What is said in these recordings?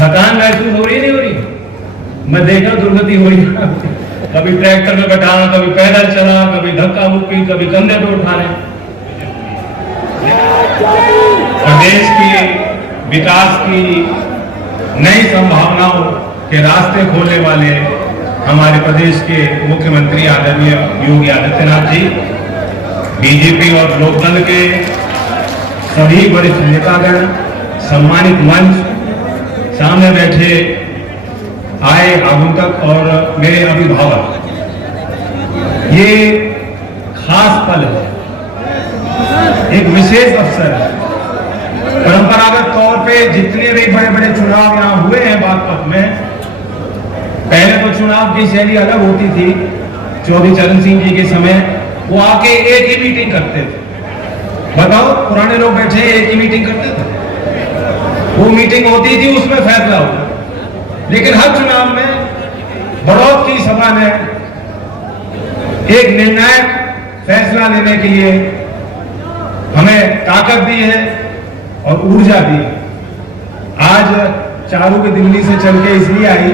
थकान महसूस हो रही नहीं हो रही? मैं देखा दुर्गति हो रही है, कभी ट्रैक्टर में बैठाना, कभी पैदल चला, कभी धक्का मुक्की, कभी कंधे पे उठाने। प्रदेश की विकास की नई संभावनाओं के रास्ते खोलने वाले हमारे प्रदेश के मुख्यमंत्री आदरणीय योगी आदित्यनाथ जी, बीजेपी और लोकदल के सभी वरिष्ठ नेतागण, सम्मानित मंच, सामने बैठे आए आगंतुक और मेरे अभिभावक, ये खास पल है, एक विशेष अवसर है। परंपरागत तौर पे जितने भी बड़े बड़े चुनाव यहां हुए हैं बागपत में, पहले तो चुनाव की शैली अलग होती थी। चौधरी चरण सिंह जी के समय वो आके एक ही मीटिंग करते थे। बताओ, पुराने लोग बैठे एक ही मीटिंग करते थे, वो मीटिंग होती थी, उसमें फैसला होता। लेकिन हर चुनाव में बढ़ौत की सभा ने एक निर्णायक फैसला लेने के लिए हमें ताकत दी है और ऊर्जा दी है। आज चारू की दिल्ली से चल के इसलिए आई,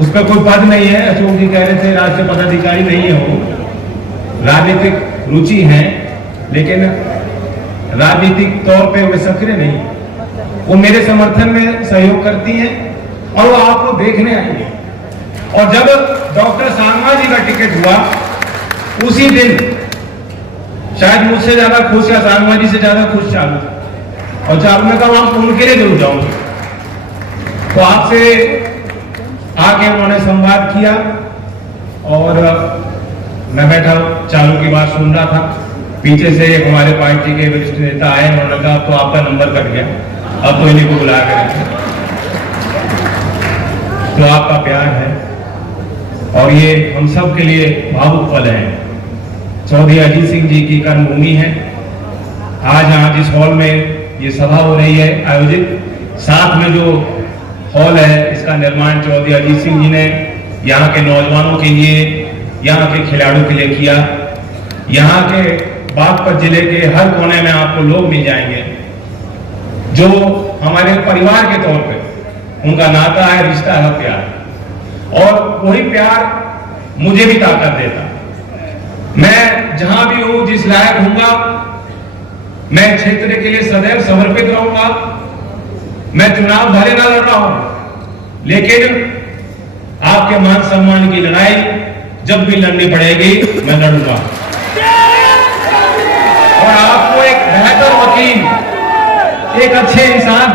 उसका कोई पद नहीं है, अशोक जी कह रहे थे राष्ट्रीय पदाधिकारी नहीं है, वो राजनीतिक रुचि है, लेकिन राजनीतिक तौर पे वे सक्रिय नहीं। वो मेरे समर्थन में सहयोग करती हैं और वो आपको देखने आई है। और जब डॉक्टर सांगमा जी का टिकट हुआ, उसी दिन शायद मुझसे ज्यादा खुश या सांगमा जी से ज्यादा खुश चालू था, और चालू में कहा हम उनके लिए जरूर जाऊंगे। तो आपसे आके उन्होंने संवाद किया और मैं बैठा चालू की बात सुन रहा था। पीछे से एक हमारे पार्टी के वरिष्ठ नेता आए, उन्होंने कहा तो आपका नंबर कट गया, अब तो इन्हीं को बुला करेंगे। तो आपका प्यार है और ये हम सब के लिए भावुक पल है। चौधरी अजीत सिंह जी की कर्मभूमि है। आज यहाँ जिस हॉल में ये सभा हो रही है आयोजित, साथ में जो हॉल है इसका निर्माण चौधरी अजीत सिंह जी ने यहाँ के नौजवानों के लिए, यहाँ के खिलाड़ियों के लिए किया। यहाँ के बागपत जिले के हर कोने में आपको लोग मिल जाएंगे जो हमारे परिवार के तौर पे उनका नाता है, रिश्ता है, प्यार, और वही प्यार मुझे भी ताकत देता। मैं जहां भी हूं, जिस लायक हूंगा, मैं क्षेत्र के लिए सदैव समर्पित रहूंगा। मैं चुनाव भले ना लड़ रहा हूं, लेकिन आपके मान सम्मान की लड़ाई जब भी लड़नी पड़ेगी मैं लड़ूंगा। और आपको एक बेहतर वकील, एक अच्छे इंसान,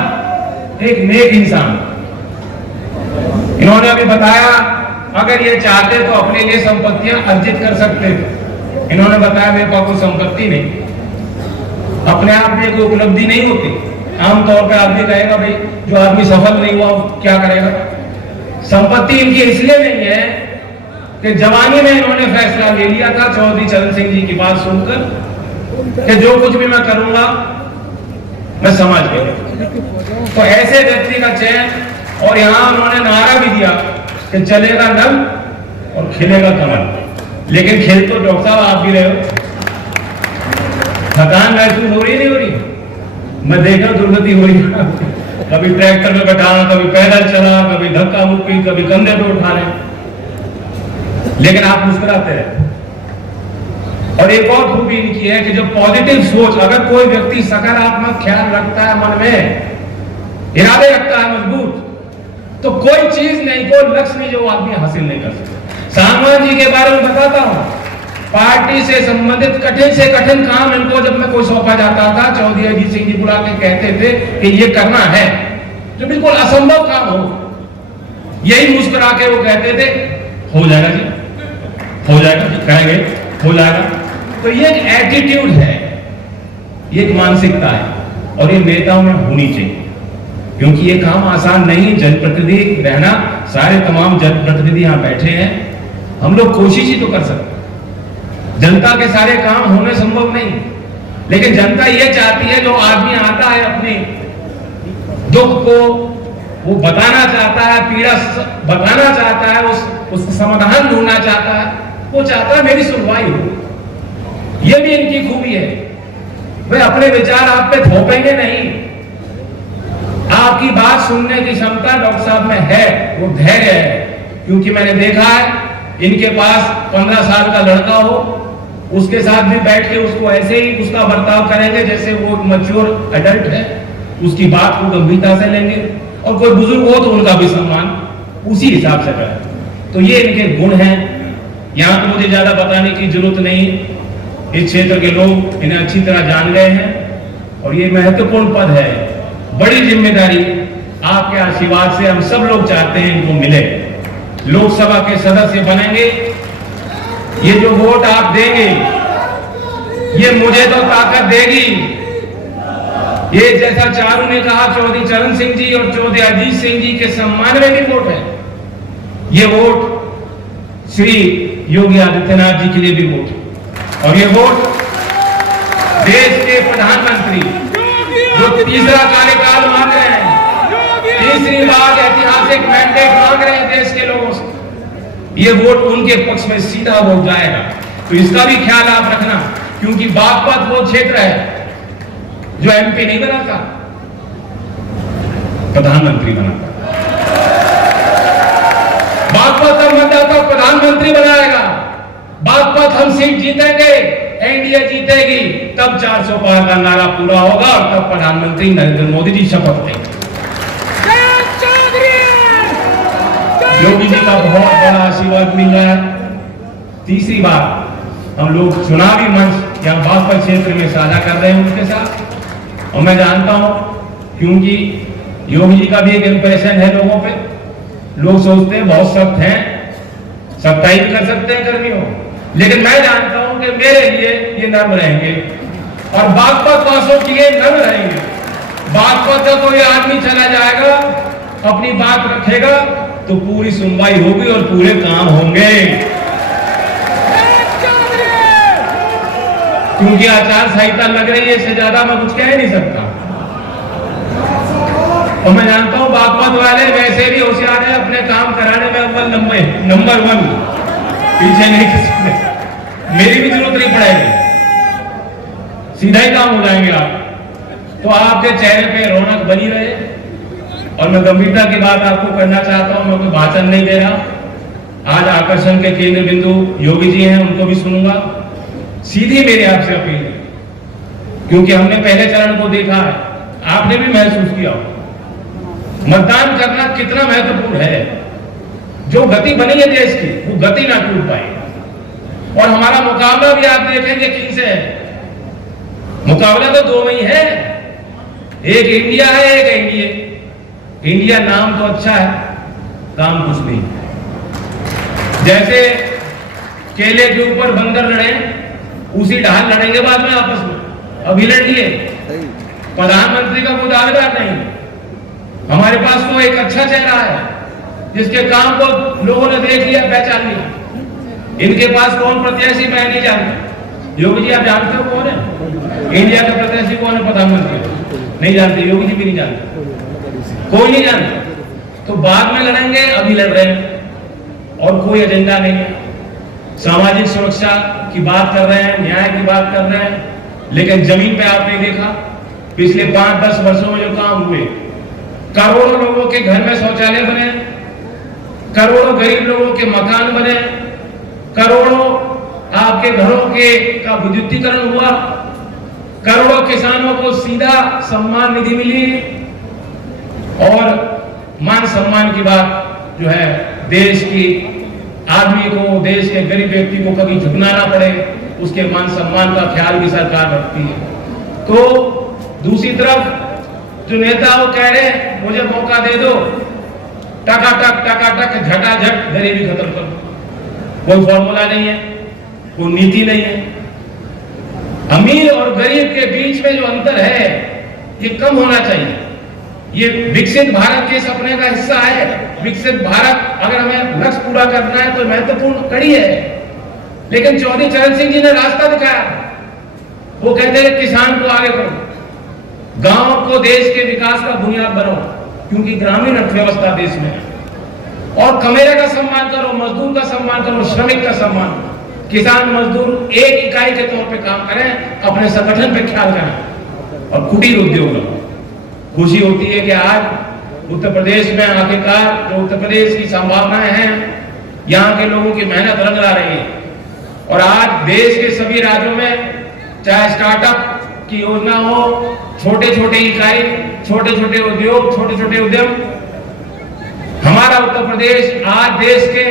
एक नेक इंसान, इन्होंने अभी बताया अगर ये चाहते तो अपने लिए संपत्तियां अर्जित कर सकते थे। इन्होंने बताया मेरे पास कोई संपत्ति नहीं। अपने आप में कोई उपलब्धि नहीं होती। आमतौर पर आदमी कहेगा भाई जो आदमी सफल नहीं हुआ क्या करेगा। संपत्ति इनकी इसलिए नहीं है कि जवानी में इन्होंने फैसला ले लिया था चौधरी चरण सिंह जी की बात सुनकर कि जो कुछ भी मैं करूंगा मैं समझ गया। तो ऐसे व्यक्ति का चयन, और यहां उन्होंने नारा भी दिया कि चलेगा नल और खिलेगा कमल। लेकिन खेल तो डॉक्टर साहब आप भी रहे हो। थकान महसूस हो रही नहीं हो रही? मैं देखा दुर्गति हो रही है, कभी ट्रैक्टर में बैठाना, कभी पैदल चला, कभी धक्का मुक्की, कभी कंधे पे उठाने, लेकिन आप मुस्कुराते रहे। और एक और खूबी इनकी है कि जब पॉजिटिव सोच, अगर कोई व्यक्ति सकारात्मक ख्याल रखता है, मन में इरादे रखता है मजबूत, तो कोई चीज नहीं, कोई लक्ष्य नहीं जो आदमी हासिल नहीं कर सकता। सांगमा जी के बारे में बताता हूं, पार्टी से संबंधित कठिन से कठिन काम इनको जब मैं कोई सौंपा जाता था, चौधरी अजीत सिंह जी बुला के कहते थे कि ये करना है, जो बिल्कुल असंभव काम हो, यही मुस्कुरा के वो कहते थे हो जाएगा जी, हो जाएगा, कहेंगे हो जाएगा। तो ये एक एटीट्यूड है, ये एक मानसिकता है, और ये नेताओं में होनी चाहिए, क्योंकि ये काम आसान नहीं। जनप्रतिनिधि रहना, सारे तमाम जनप्रतिनिधि यहाँ बैठे हैं, हम लोग कोशिश ही तो कर सकते। जनता के सारे काम होने संभव नहीं, लेकिन जनता ये चाहती है जो आदमी आता है अपने दुख को वो बताना चाहता है, पीड़ा बताना चाहता है, उस समाधान ढूंढना चाहता है, वो चाहता है मेरी सुनवाई हो। ये भी इनकी खूबी है, वे अपने विचार आप पे थोपेंगे नहीं, आपकी बात सुनने की क्षमता डॉक्टर साहब में है, वो धैर्य है। क्योंकि मैंने देखा है इनके पास 15 साल का लड़का हो, उसके साथ भी बैठ के उसको ऐसे ही उसका बर्ताव करेंगे जैसे वो मैच्योर एडल्ट है, उसकी बात को गंभीरता से लेंगे, और कोई बुजुर्ग हो तो उनका भी सम्मान उसी हिसाब से करें। तो ये इनके गुण हैं। यहाँ तो मुझे ज्यादा बताने की जरूरत नहीं, इस क्षेत्र के लोग इन्हें अच्छी तरह जान गए हैं। और ये महत्वपूर्ण पद है, बड़ी जिम्मेदारी, आपके आशीर्वाद से हम सब लोग चाहते हैं इनको मिले। लोकसभा के सदस्य बनेंगे, ये जो वोट आप देंगे ये मुझे तो ताकत देगी। ये जैसा चारू ने कहा, चौधरी चरण सिंह जी और चौधरी अजीत सिंह जी के सम्मान में भी वोट है, ये वोट श्री योगी आदित्यनाथ जी के लिए भी वोट है। और ये वोट देश के प्रधानमंत्री जो तीसरा कार्यकाल मांग रहे हैं, तीसरी बार ऐतिहासिक मैंडेट मांग रहे हैं देश के लोगों से, ये वोट उनके पक्ष में सीधा वोट जाएगा। तो इसका भी ख्याल आप रखना, क्योंकि बागपत वो क्षेत्र है जो एमपी नहीं बनाता, प्रधानमंत्री बनाता। बागपत का मतदाता प्रधानमंत्री बनाएगा। बागपत हम सीट जीतेंगे, एनडीए जीतेगी, तब 400 पार का नारा पूरा होगा और तब प्रधानमंत्री नरेंद्र मोदी जी शपथ लेंगे। योगी जी का बहुत बड़ा आशीर्वाद मिल रहा है। तीसरी बार हम लोग चुनावी मंच यहाँ बागपत क्षेत्र में साझा कर रहे हैं उनके साथ। और मैं जानता हूं, क्योंकि योगी जी का भी एक इंप्रेशन है लोगों पे, लोग सोचते हैं बहुत सख्त हैं, सख्ताई भी कर सकते हैं कर्मियों, लेकिन मैं जानता हूं कि मेरे लिए ये नर्म रहेंगे और बागपत वासियों के लिए नर्म रहेंगे। बागपत का कोई आदमी चला जाएगा, अपनी बात रखेगा तो पूरी सुनवाई होगी और पूरे काम होंगे, क्योंकि आचार संहिता लग रही है, इससे ज्यादा मैं कुछ कह नहीं सकता। और मैं जानता हूं बागपत वाले वैसे भी होशियार है, अपने काम कराने में अव्वल नंबर 1, पीछे नहीं किसी में, मेरी भी जरूरत नहीं पड़ेगी, सीधा ही काम हो जाएंगे आप। तो आपके चेहरे पे रौनक बनी रहे। और मैं गंभीरता की बात आपको करना चाहता हूं, मैं कोई भाषण नहीं दे रहा। आज आकर्षण के केंद्र बिंदु योगी जी हैं, उनको भी सुनूंगा। सीधी मेरी आपसे अपील है, क्योंकि हमने पहले चरण को देखा है, आपने भी महसूस किया हो मतदान करना कितना महत्वपूर्ण है। जो गति बनी है देश की, वो गति ना टूट पाए। और हमारा मुकाबला भी आप देखेंगे किनसे है। मुकाबला तो दो में ही है, एक इंडिया है, एक एनडीए। इंडिया नाम तो अच्छा है, काम कुछ नहीं। जैसे केले के ऊपर बंदर लड़े, उसी ढाल लड़ेंगे बाद में आपस में। अभी लड़िए, प्रधानमंत्री का कोई दावेदार नहीं। हमारे पास तो एक अच्छा चेहरा है जिसके काम को लोगों ने देख लिया, पहचान लिया। इनके पास कौन प्रत्याशी मैं नहीं जानता। योगी जी आप जानते हो कौन है? इंडिया का प्रत्याशी कौन है? प्रधानमंत्री नहीं जानते, योगी जी भी नहीं जानते, कोई नहीं जानता। तो बाद में लड़ेंगे, अभी लड़ रहे हैं और कोई एजेंडा नहीं है। सामाजिक सुरक्षा की बात कर रहे हैं, न्याय की बात कर रहे हैं, लेकिन जमीन पे आपने देखा पिछले 5-10 वर्षों में जो काम हुए, करोड़ों लोगों के घर में शौचालय बने, करोड़ों गरीब लोगों के मकान बने, करोड़ों आपके घरों के का विद्युतीकरण हुआ, करोड़ों किसानों को सीधा सम्मान निधि मिली। और मान सम्मान की बात जो है, देश की आदमी को, देश के गरीब व्यक्ति को कभी झुकना ना पड़े, उसके मान सम्मान का ख्याल भी सरकार रखती है। तो दूसरी तरफ जो नेता वो कह रहे हैं मुझे मौका दे दो, टकाटक झटाझट गरीबी खत्म करो। कोई फॉर्मूला नहीं है, कोई नीति नहीं है। अमीर और गरीब के बीच में जो अंतर है ये कम होना चाहिए। ये विकसित भारत के सपने का हिस्सा है। विकसित भारत अगर हमें लक्ष्य पूरा करना है तो महत्वपूर्ण कड़ी है। लेकिन चौधरी चरण सिंह जी ने रास्ता दिखाया। वो कहते हैं किसान को आगे करो, गांव को देश के विकास का बुनियाद बनाओ, क्योंकि ग्रामीण अर्थव्यवस्था देश में है। और कमेरे का सम्मान करो, मजदूर का सम्मान करो, श्रमिक का सम्मान। किसान मजदूर एक इकाई के तौर पे काम करें, अपने संगठन पे ख्याल करें और कुटीर उद्योग लगाओ। खुशी होती है कि आज उत्तर प्रदेश में आखिरकार जो उत्तर प्रदेश की संभावनाएं हैं, यहाँ के लोगों की मेहनत रंग ला रही है। और आज देश के सभी राज्यों में चाहे स्टार्टअप की योजना हो, छोटे छोटे इकाई, छोटे छोटे उद्योग, छोटे छोटे उद्यम, हमारा उत्तर प्रदेश आज देश के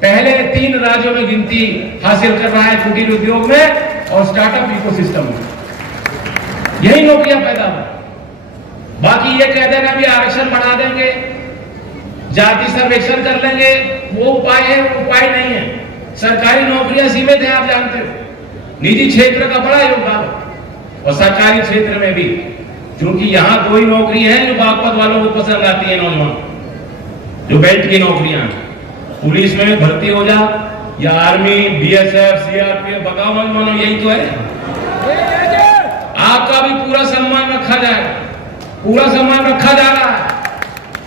पहले 3 राज्यों में गिनती हासिल कर रहा है कुटीर उद्योग में और स्टार्टअप इकोसिस्टम में। यही नौकरियां पैदा हो। बाकी ये कह देना भी आरक्षण बढ़ा देंगे, जाति सर्वेक्षण कर लेंगे, वो उपाय है, उपाय नहीं है। सरकारी नौकरियां सीमित है, आप जानते हो। निजी क्षेत्र का बड़ा योगदान है और सरकारी क्षेत्र में भी, क्योंकि यहां 2 ही नौकरी है जो बागपत वालों को पसंद आती है, नौजवान जो बेल्ट की नौकरियां, पुलिस में भर्ती हो जा या आर्मी, बीएसएफ, सीआरपीएफ, बगाओ नौजवानों, यही तो है। आपका भी पूरा सम्मान रखा जाए, पूरा सम्मान रखा जा रहा है।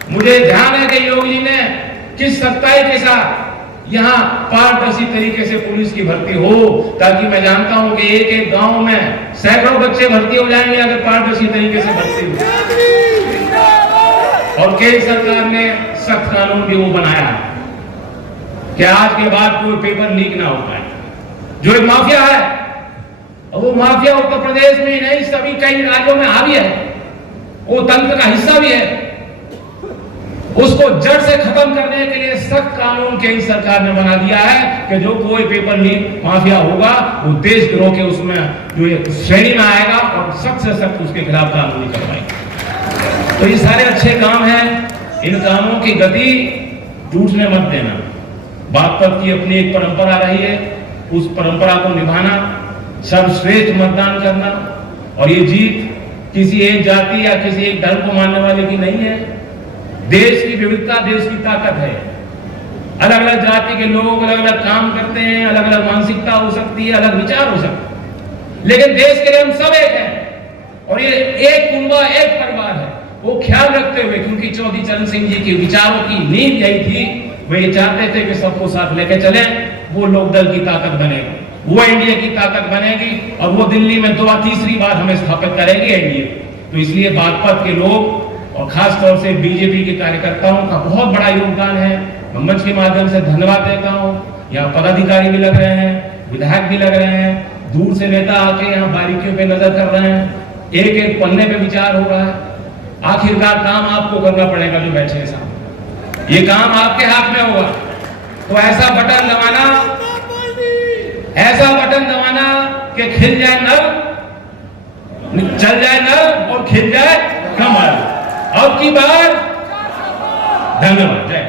मुझे ध्यान है कि योगी जी ने किस सख्ताई के साथ यहाँ पारदर्शी तरीके से पुलिस की भर्ती हो, ताकि मैं जानता हूं कि एक एक गांव में सैकड़ों बच्चे भर्ती हो जाएंगे अगर पारदर्शी तरीके से भर्ती हो। और केंद्र सरकार ने सख्त कानून भी वो बनाया है कि आज के बाद कोई पेपर लीक ना हो पाए। जो एक माफिया है, और वो माफिया उत्तर प्रदेश में ही नहीं, सभी कई राज्यों में हावी है, वो तंत्र का हिस्सा भी है। उसको जड़ से खत्म करने के लिए सख्त कानून केंद्र सरकार ने बना दिया है कि जो कोई पेपर लीक माफिया होगा वो देशद्रोह के उसमें जो श्रेणी में आएगा और सख्त से सख्त उसके खिलाफ कानूनी कार्रवाई। तो ये सारे अच्छे काम हैं, इन कामों की गति टूटने मत देना। बागपत की अपनी एक परंपरा रही है, उस परंपरा को निभाना, सर्वश्रेष्ठ मतदान करना। और ये जीत किसी एक जाति या किसी एक धर्म को मानने वाले की नहीं है। देश की विविधता देश की ताकत है। अलग अलग जाति के लोग अलग अलग काम करते हैं, अलग अलग मानसिकता हो सकती है, अलग विचार हो सकते हैं, लेकिन देश के लिए हम सब एक हैं और ये एक कुंबा, एक परिवार है। वो ख्याल रखते हुए, क्योंकि चौधरी चरण सिंह जी के विचारों की नींव यही थी, वे ये चाहते थे कि सबको साथ लेके चले। वो लोकदल की ताकत बनेगी, वो एनडीए की ताकत बनेगी और वो दिल्ली में 2 बार हमें स्थापित करेगी एनडीए। तो इसलिए बागपत के लोग और खास तौर से बीजेपी के कार्यकर्ताओं का बहुत बड़ा योगदान है। मैं मंच के माध्यम से धन्यवाद देता हूँ। यहाँ पदाधिकारी भी लग रहे हैं, विधायक भी लग रहे हैं, दूर से नेता आके यहाँ बारीकियों पे नजर कर रहे हैं, एक एक पन्ने पे विचार हो रहा है। आखिरकार काम आपको करना पड़ेगा जो बैठे हैं सामने, ये काम आपके हाथ में होगा। तो ऐसा बटन दबाना कि खिल जाए नल, चल जाए नल और खिल जाए कमल। अब की बार धन्यवाद। जय